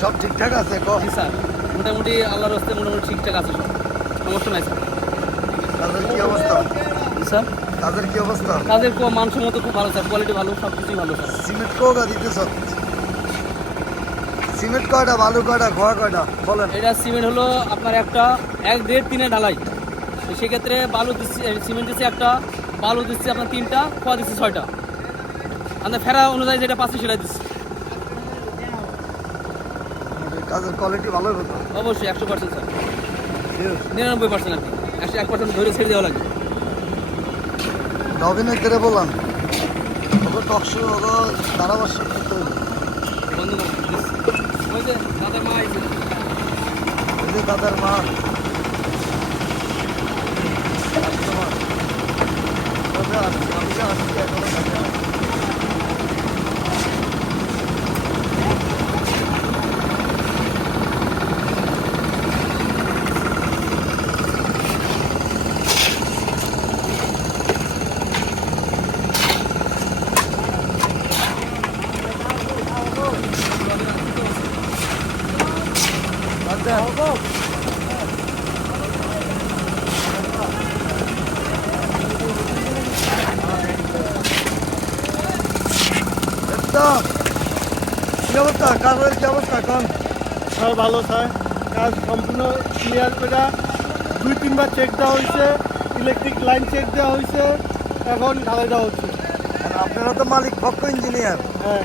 সব ঠিকঠাক আছে কো? জি স্যার মোটামুটি আল্লাহর হস্তে মোটামুটি ঠিকঠাক আছে সব। সমস্যা নাই স্যার তাদের কি অবস্থা? স্যার। তাদের কি অবস্থা? কাজের কো মানসম্মত খুব ভালো স্যার। কোয়ালিটি ভালো সব কিছুই ভালো স্যার। সিমেন্ট কোটা দিতেছ? সিমেন্ট কয়টা বালু কয়টা ঘোয়া কয়টা? বলেন। এটা সিমেন্ট হলো আপনার একটা এক দেড় তিনে ঢালাই। সেক্ষেত্রে বালু দিচ্ছি সিমেন্ট দিচ্ছি একটা বালু দিচ্ছি আপনার তিনটা খোয়া দিচ্ছি ছয়টা। আমাদের ফেরা অনুযায়ী যেটা পাচ্ছি সেটা দিচ্ছি। কাজের কোয়ালিটি ভালো হতো। অবশ্যই একশো পার্সেন্ট স্যার নিরানব্বই পার্সেন্ট আর কি একশো এক পার্সেন্ট ধরে ছেড়ে দেওয়া লাগবে। অভিনয় করে বললাম। ওকে টক শো ওকে ধারাবাস বন্ধু ওই যে দাদার মা আইছে। দাদার মা। customer। তবে আসছি, যে আসছি এখনও দেন। কি অবস্থা? কাজের কি অবস্থা স্যার ভালো স্যার। কাজ সম্পূর্ণ ক্লিয়ার করে দুই তিনবার চেক দেওয়া হয়েছে ইলেকট্রিক লাইন চেক দেওয়া হয়েছে এখন ঢালাই দেওয়া হচ্ছে। আপনারা তো মালিক পক্ষ ইঞ্জিনিয়ার হ্যাঁ।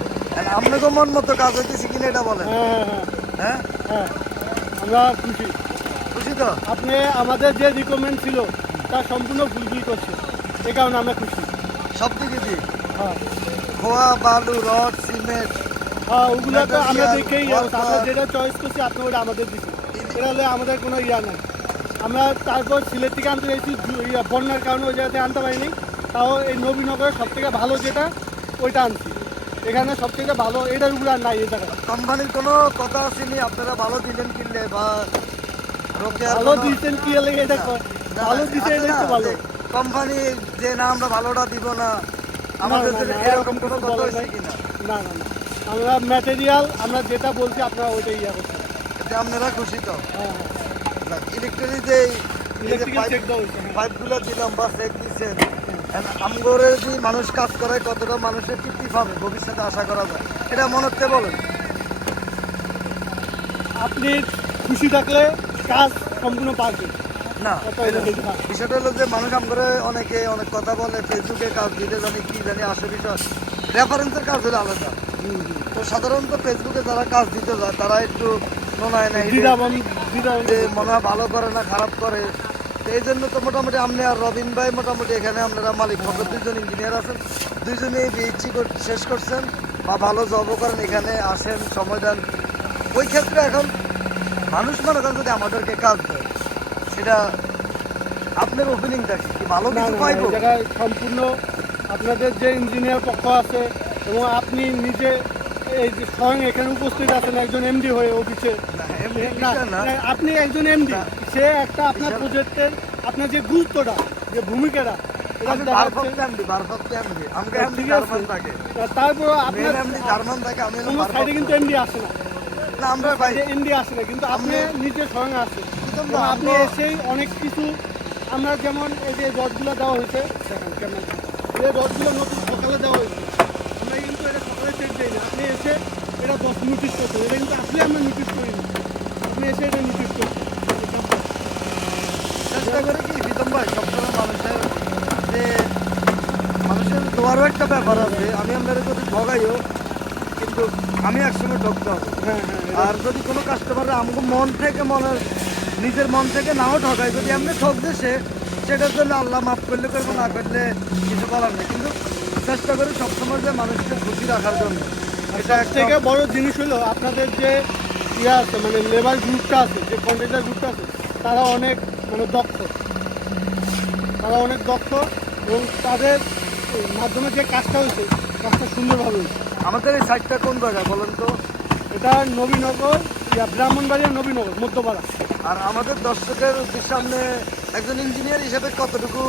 আপনাকে মন মতো কাজ হইতেছে কিনা এটা বলেন। হ্যাঁ হ্যাঁ। হ্যাঁ? হ্যাঁ। আমরা খুশি। খুশি তো আপনি আমাদের যে রিকমেন্ড ছিল তা সম্পূর্ণ ফুলফিল করছে। এ কারণে আমরা খুশি। সব দিকে দিই হ্যাঁ। খোয়া বালু রড সিমেন্ট হ্যাঁ ওগুলো তো আমরা দেখেই. আমরা যেটা চয়েস করছি আপনি ওটা আমাদের দিচ্ছি এটা হলে আমাদের কোনো ইয়া নাই। আমরা তারপর সিলেট থেকে আনতে চাইছি বন্যার কারণে ওই জায়গাতে আনতে পারিনি। তাও এই নবীনগরের সব থেকে ভালো যেটা ওইটা আনছি। এখানে সব থেকে ভালো এটার উপরে আর নাই এই জায়গাটা। কোম্পানির কোনো কথা আসেনি আপনারা ভালো দিলেন কিনলে বা ভালো দিচ্ছেন কি লাগে এটা ভালো দিতে তো ভালো। যে কোম্পানি যে না আমরা ভালোটা দিব না আমাদের এরকম কোনো কথা হয়েছে কিনা? না না না। আমরা ম্যাটেরিয়াল আমরা যেটা বলছি আপনারা ওইটাই ইয়া করছেন এতে আপনারা খুশি তো? হ্যাঁ হ্যাঁ। ইলেকট্রিক যে হ্যাঁ। পাইপগুলো দিলাম বা চেক দিচ্ছেন আমগরের যে মানুষ কাজ করে কতটা মানুষের তৃপ্তি পাবে ভবিষ্যতে আশা করা যায়? এটা মনে বলেন। আপনি খুশি থাকলে কাজ সম্পূর্ণ না। বিষয়টা হলো যে মানুষ আমগরে অনেকে অনেক কথা বলে ফেসবুকে কাজ দিতে জানি কি জানি আসে বিষয়। রেফারেন্সের কাজ হলে আলাদা। তো সাধারণত ফেসবুকে যারা কাজ দিতে যায় তারা একটু শোনায় না মনে হয় ভালো করে না খারাপ করে। এই জন্য তো মোটামুটি আপনি আর রবিন ভাই মোটামুটি এখানে আপনারা মালিক পক্ষ দুইজন ইঞ্জিনিয়ার আছেন। দুইজনেই বিএইচি শেষ করছেন বা ভালো জবও করেন এখানে আসেন সময় দেন। ওই ক্ষেত্রে এখন মানুষ মনে করেন যদি আমাদেরকে কাজ দেয় সেটা আপনার ওপেনিংটা কি? ভালো কিছু পাইবো? জায়গায় সম্পূর্ণ আপনাদের যে ইঞ্জিনিয়ার পক্ষ আছে এবং আপনি নিজে এই যে স্বয়ং এখানে উপস্থিত আছেন একজন এমডি হয়ে অফিসে। আপনি একজন এমডি সে একটা আপনার প্রজেক্টের আপনার যে গুরুত্বটা যে ভূমিকাটা। তারপর আপনার কোনো সাইডে কিন্তু এমডি। আসে না। না, আমরা ভাই, এমডি আসে না কিন্তু আপনি নিজে স্বয়ং আসেন আপনি এসেই অনেক কিছু আমরা যেমন এই যে রডগুলো দেওয়া হয়েছে দেখেন কেমন। এই রডগুলো নতুন সকালে দেওয়া হয়েছে। আমরা কিন্তু এটা সকালে দিই না। আপনি এসে এটা দশ নোটিশ করছেন এটা কিন্তু আসলে আমরা নোটিশ করিনি আপনি এসে এটা নোটিশ করছেন চেষ্টা করে কি প্রীতম ভাই সবসময় মানুষের যে মানুষের দোয়ারও একটা ব্যাপার আছে আমি আপনার যদি ঠগাইও কিন্তু আমি একসময় ঠকতে হবে। হ্যাঁ হ্যাঁ আর যদি কোনো কাস্টমার আমাকে মন থেকে মনের নিজের মন থেকে নাও ঠকায় যদি এমনি ঠক সে সেটার জন্য আল্লাহ মাফ করলে করব না করলে কিছু বলার নেই। কিন্তু চেষ্টা করি সবসময় যে মানুষকে খুশি রাখার জন্য। এটা একটা থেকে বড় জিনিস হলো আপনাদের যে ইয়ে আছে মানে লেবার গ্রুপটা আছে যে কন্ট্রাক্টর গ্রুপটা আছে তারা অনেক মানে দক্ষ। তারা অনেক দক্ষ এবং তাদের মাধ্যমে যে কাজটা হয়েছে কাজটা সুন্দরভাবে হয়েছে। আমাদের এই সাইডটা কোন জায়গায় বলেন তো? এটা নবীনগর ইয়া ব্রাহ্মণবাড়িয়া নবীনগর মধ্যপাড়া। আর আমাদের দর্শকের সামনে একজন ইঞ্জিনিয়ার হিসেবে কতটুকু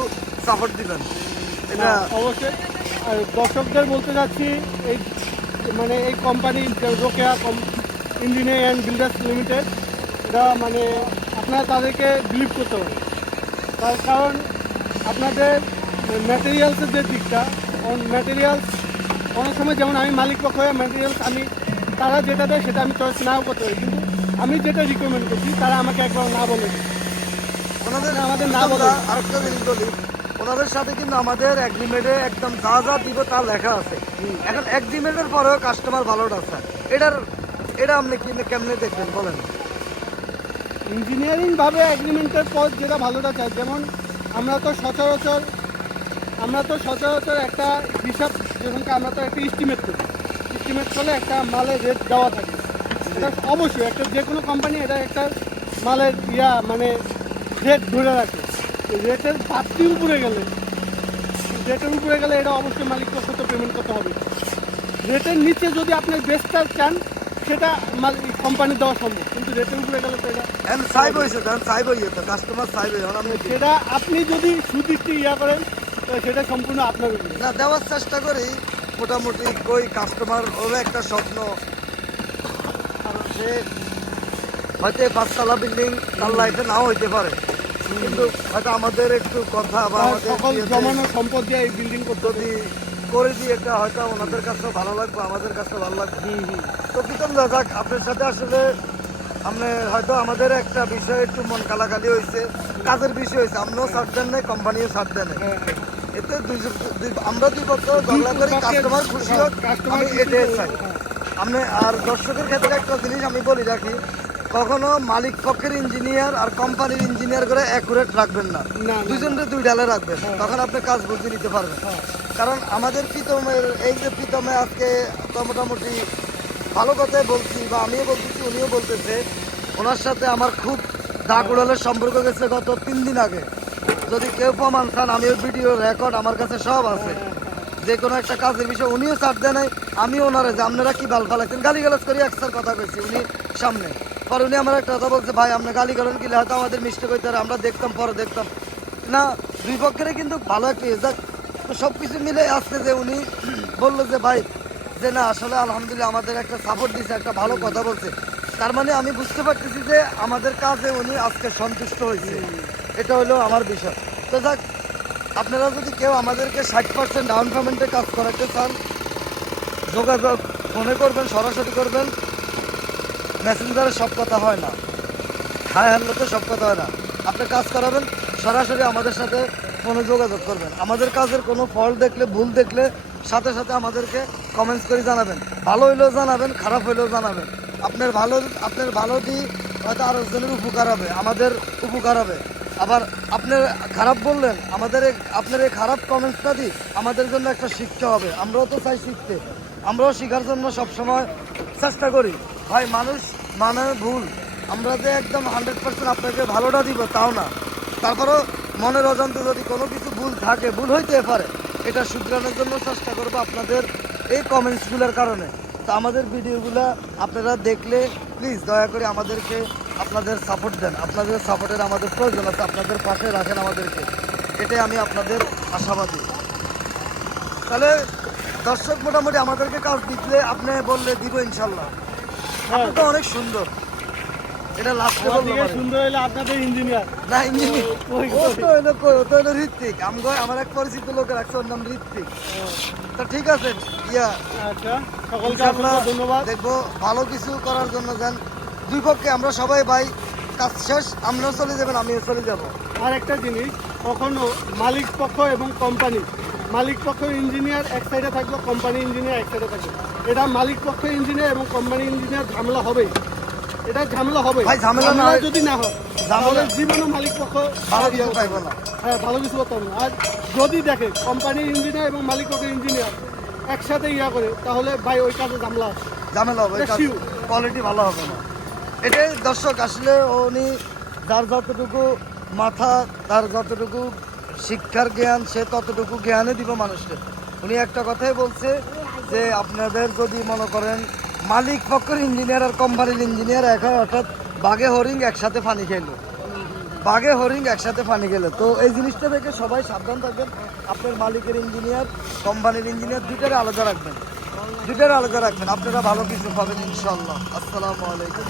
সাপোর্ট দিবেন? এটা অবশ্যই। আর দর্শকদের বলতে যাচ্ছি এই মানে এই company Rokeya engineer and builders limited এটা মানে আপনারা তাদেরকে বিলিভ করতে পারেন। তার কারণ আপনাদের ম্যাটেরিয়ালসের যে দিকটা ম্যাটেরিয়ালস অনেক সময় যেমন আমি মালিক পক্ষ হয়ে ম্যাটেরিয়ালস আমি তারা যেটা দেয় সেটা আমি চয়েস নাও করতে পারি। কিন্তু আমি যেটা রিকমেন্ড করছি তারা আমাকে একবার না বলে ওনাদের আমাদের না বলে। আরেকটা জিনিস বলি ওনাদের সাথে কিন্তু আমাদের এগ্রিমেন্টে একদম যা যা দিব তা লেখা আছে। এখন এগ্রিমেন্টের পরেও কাস্টমার ভালো আছে। এটার এটা আপনি কি কেমনে দেখবেন বলেন? ইঞ্জিনিয়ারিংভাবে এগ্রিমেন্টের পর যেটা ভালোটা চাই যেমন আমরা তো সচরাচর আমরা তো সচরাচর একটা হিসাব যেমনকি আমরা তো একটা এস্টিমেট করি। এস্টিমেট করলে একটা মালের রেট দেওয়া থাকে। এটা অবশ্যই একটা যে কোনো কোম্পানি এটা একটা মালের ইয়া মানে রেট ধরে রাখে। রেটের বাড়তির উপরে গেলে রেটের উপরে গেলে এটা অবশ্যই মালিক পক্ষ তো পেমেন্ট করতে হবে। রেটের নিচে যদি আপনি বেস্টটা চান সেটা কোম্পানি দেওয়া সম্ভব। কিন্তু রেটের উপরে গেলে তো এটা সাইব হয়েছে হয়ে কাস্টমার সাইব হয়ে এখন সেটা আপনি যদি সুদৃষ্টি ইয়া করেন সেটা সম্পূর্ণ আপনার না দেওয়ার চেষ্টা করি। মোটামুটি কই কাস্টমার ওর একটা স্বপ্ন। কারণ সে হয়তো পাঁচতলা বিল্ডিং তার লাইফে নাও হইতে পারে। কিন্তু হয়তো আমাদের একটু কথা বা সকল জমানো সম্পদ দিয়ে এই বিল্ডিং হবে। যদি করে দিই এটা হয়তো ওনাদের কাছেও ভালো লাগবে আমাদের কাছেও ভালো লাগবে। তো প্রীতম দা যাক আপনার সাথে আসলে আপনি হয়তো আমাদের একটা বিষয় একটু মন কালাকালি হয়েছে কাজের বিষয় হয়েছে। আপনিও ছাড় দেন নাই কোম্পানিও ছাড় দেন এতে আমরা দুই পক্ষ ঝগড়া করি কাস্টমার খুশি হোক আমি এটাই চাই হ্যাঁ। আপনি আর দর্শকের ক্ষেত্রে একটা জিনিস আমি বলি রাখি কখনো মালিক পক্ষের ইঞ্জিনিয়ার আর কোম্পানির ইঞ্জিনিয়ার করে অ্যাকুরেট রাখবেন না। দুজনকে দুই ডালে রাখবেন তখন আপনি কাজ বুঝে নিতে পারবেন হ্যাঁ। কারণ আমাদের প্রীতমের এই যে প্রীতমে আজকে মোটামুটি ভালো কথাই বলছি বা আমিও বলতেছি উনিও বলতেছে ওনার সাথে আমার খুব দাগ উড়ালের সম্পর্ক গেছে গত তিন দিন আগে যদি কেউ প্রমাণ চান, আমি ওই ভিডিও রেকর্ড আমার কাছে সব আছে। যে কোনো একটা কাজের বিষয় উনিও চাপ দেয় নাই, আমি ওনারে যে আপনারা কি বাল ফালাইছেন গালি গালাজ করি একসার কথা কইছি উনি সামনে। পরে উনি আমার একটা কথা বলছে, ভাই, আপনি গালি গালেন কি হয়তো আমাদের মিষ্টি পারে, আমরা দেখতাম, পরে দেখতাম। না, দুই পক্ষের কিন্তু ভালো একটা যাক সব কিছু মিলে আসছে যে উনি বলল যে, ভাই, যে না, আসলে আলহামদুলিল্লাহ আমাদের একটা সাপোর্ট দিছে, একটা ভালো কথা বলছে। তার মানে আমি বুঝতে পারতেছি যে আমাদের কাজে উনি আজকে সন্তুষ্ট হয়েছে। এটা হলো আমার বিষয়। তো যাক, আপনারা যদি কেউ আমাদেরকে ষাট পার্সেন্ট ডাউন পেমেন্টে কাজ করাতে চান, যোগাযোগ, ফোনে করবেন, সরাসরি করবেন মেসেঞ্জারে সব কথা হয় না। হাই হ্যান্ডতে সব কথা হয় না। আপনি কাজ করাবেন, সরাসরি আমাদের সাথে ফোনে যোগাযোগ করবেন। আমাদের কাজের কোনো ফল দেখলে, ভুল দেখলে, সাথে সাথে আমাদেরকে কমেন্টস করে জানাবেন। ভালো হইলেও জানাবেন, খারাপ হইলেও জানাবেন। আপনার ভালো আপনার ভালো দিই হয়তো আরেকজনের উপকার হবে, আমাদের উপকার হবে। আবার আপনার খারাপ বললেন, আমাদের আপনার এই খারাপ কমেন্টসটা দিই আমাদের জন্য একটা শিখতে হবে। আমরাও তো চাই শিখতে। আমরাও শেখার জন্য সবসময় চেষ্টা করি। ভাই, মানুষ মানে ভুল। আমরা যে একদম হান্ড্রেড পার্সেন্ট আপনাকে ভালোটা দিব তাও না। তারপরেও মনের অজান্তে যদি কোনো কিছু ভুল থাকে, ভুল হইতে পারে, এটা শুধরানোর জন্য চেষ্টা করব আপনাদের এই কমেন্টসগুলোর কারণে। তো আমাদের ভিডিওগুলো আপনারা দেখলে প্লিজ দয়া করে আমাদেরকে আপনাদের সাপোর্ট দেন। আপনাদের সাপোর্টের আমাদের প্রয়োজন আছে আপনাদের পাশে রাখেন আমাদেরকে। এটাই আমি আপনাদের আশাবাদী। তাহলে দর্শক মোটামুটি আমাদেরকে কাজ দিলে আপনি বললে দিব ইনশাল্লাহ। হ্যাঁ। তো অনেক সুন্দর। এটা লাস্টে বলব সুন্দর আপনাদের ইঞ্জিনিয়ার না ইঞ্জিনিয়ার ও তো হইল কই তো হইল ঋত্বিক আমি আমার এক পরিচিত লোক রাখছে ওর নাম ঋত্বিক তা ঠিক আছে ইয়া। আচ্ছা সকলকে ধন্যবাদ। দেখব ভালো কিছু করার জন্য যান দুই পক্ষে আমরা সবাই ভাই কাজ শেষ আপনিও চলে যাবেন আমিও চলে যাব। আর একটা জিনিস কখনো মালিক পক্ষ এবং কোম্পানি মালিক পক্ষ ইঞ্জিনিয়ার এক সাইডে থাকবে কোম্পানি ইঞ্জিনিয়ার এক সাইডে থাকবে। এটা মালিক পক্ষ ইঞ্জিনিয়ার এবং কোম্পানি ইঞ্জিনিয়ার ঝামেলা হবেই। এটা ঝামেলা হবে ভাই, ঝামেলা না যদি না হয় ঝামেলা- তাহলে জীবনও মালিক পক্ষ ভালো কিছু পাইবো না। হ্যাঁ ভালো কিছু করতে হবে না। আর যদি দেখে কোম্পানি ইঞ্জিনিয়ার এবং মালিক পক্ষ ইঞ্জিনিয়ার একসাথে ইয়া করে তাহলে ভাই ওই কাজে ঝামেলা আছে ঝামেলা হবে কোয়ালিটি ভালো হবে না। এটাই দর্শক আসলে উনি যার যতটুকু মাথা, তার যতটুকু শিক্ষার জ্ঞান, সে ততটুকু জ্ঞানে দিব মানুষকে। উনি একটা কথাই বলছে যে, আপনাদের যদি মনে করেন মালিক পক্ষের ইঞ্জিনিয়ার আর কোম্পানির ইঞ্জিনিয়ার হয়, অর্থাৎ বাঘে হরিং একসাথে পানি খেলো। বাঘে হরিং একসাথে পানি গেলে তো এই জিনিসটা থেকে সবাই সাবধান থাকবেন। আপনার মালিকের ইঞ্জিনিয়ার কোম্পানির ইঞ্জিনিয়ার দুইটারে আলাদা রাখবেন। দুটার আলাদা রাখবেন। আপনারা ভালো কিছু পাবেন ইনশাল্লাহ আসসালামু আলাইকুম।